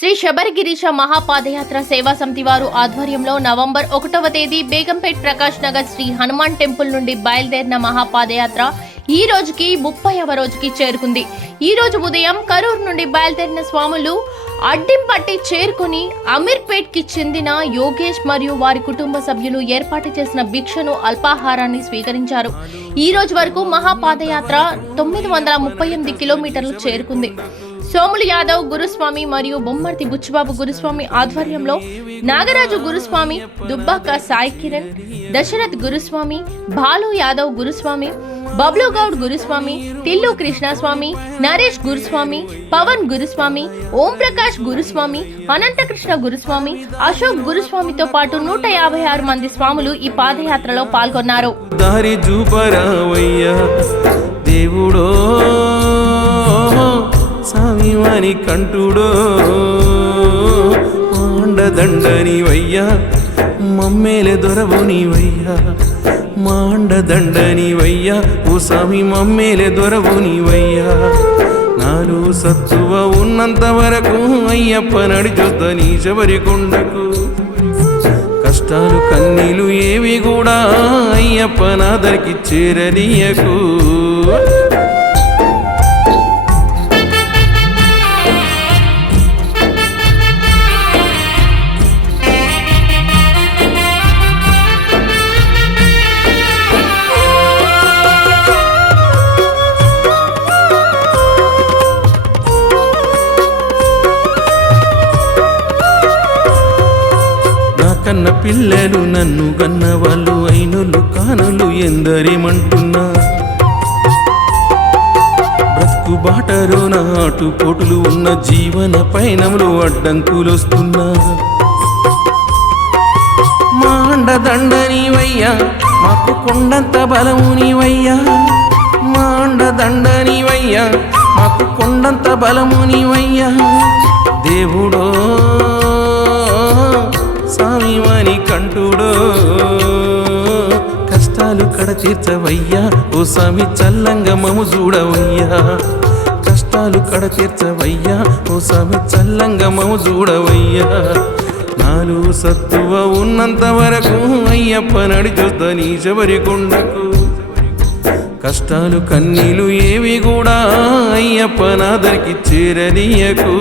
శ్రీ శబరిగిరీశ మహాపాదయాత్ర సేవా సమితి వారు ఆధ్వర్యంలో నవంబర్ 1వ తేదీ బేగంపేట్ ప్రకాష్ నగర్ శ్రీ హనుమాన్ టెంపుల్ నుండి బయలుదేరిన మహాపాదయాత్ర ఈ రోజుకి 30వ రోజుకి చేరుకుంది. ఈ రోజు ఉదయం కరూరు నుండి బయలుదేరిన స్వాములు అడ్డింపట్టి చేరుకుని అమీర్పేట్ కి చెందిన యోగేష్ మరియు వారి కుటుంబ సభ్యులు ఏర్పాటు చేసిన భిక్షను అల్పాహారాన్ని స్వీకరించారు. ఈ రోజు వరకు మహాపాదయాత్ర 938 కిలోమీటర్లు చేరుకుంది. సోములు యాదవ్ గురుస్వామి మరియు బొమ్మర్తి బుచ్చిబాబు గురుస్వామి ఆధ్వర్యంలో నాగరాజు గురుస్వామి, దుబ్బాక సాయి కిరణ్, దశరథ్ గురుస్వామి, బాలు యాదవ్ గురుస్వామి, బబ్లు గౌడ్ గురుస్వామి, తిల్లు కృష్ణస్వామి, నరేష్ గురుస్వామి, పవన్ గురుస్వామి, ఓం ప్రకాష్ గురుస్వామి, అనంతకృష్ణ గురుస్వామి, అశోక్ గురుస్వామితో పాటు 156 మంది స్వాములు ఈ పాదయాత్రలో పాల్గొన్నారు. దారి చూపరావయ్యా దేవుడో స్వామివాని కంటుడో, మాండదండనివయ్యా మమ్మేలే దొరవునివయ్యా, మాండదండనివయ్యా ఓ స్వామి మమ్మేలే దొరవునివయ్యా. నాలో సత్తువ ఉన్నంత వరకు అయ్యప్ప నడిచొద్ద నీ శబరి కొండకు. కష్టాలు కన్నీలు ఏవి కూడా అయ్యప్ప నాదరికి చేరనీయకు. కన్న పిల్లలు నన్ను కన్న వాళ్ళు అయినులు కానులు ఎందరేమంటున్నా, బ్రతుకు బాటలో నాటు పోటులు ఉన్న జీవన పయనంలో అడ్డంకులొస్తున్నా. మాండదండనివయ్యా మాకు కొండంత బలమునివయ్యా, మాండదండనివయ్యా మాకు కొండంత బలమునివయ్యా. దేవుడో స్వామివాని కంటుడో, కష్టాలు కడ తీర్చవయ్యా ఓ స్వామి చల్లంగా మము చూడవయ్యా, కష్టాలు కడ తీర్చవయ్యా ఓ స్వామి చల్లంగా మము చూడవయ్యా. నాలు సత్తువ ఉన్నంత వరకు అయ్యప్ప నడిచొద్ద నీ శబరి కొండకు. కష్టాలు కన్నీలు ఏవి కూడా అయ్యప్ప నాదరికి చేరనీయకు.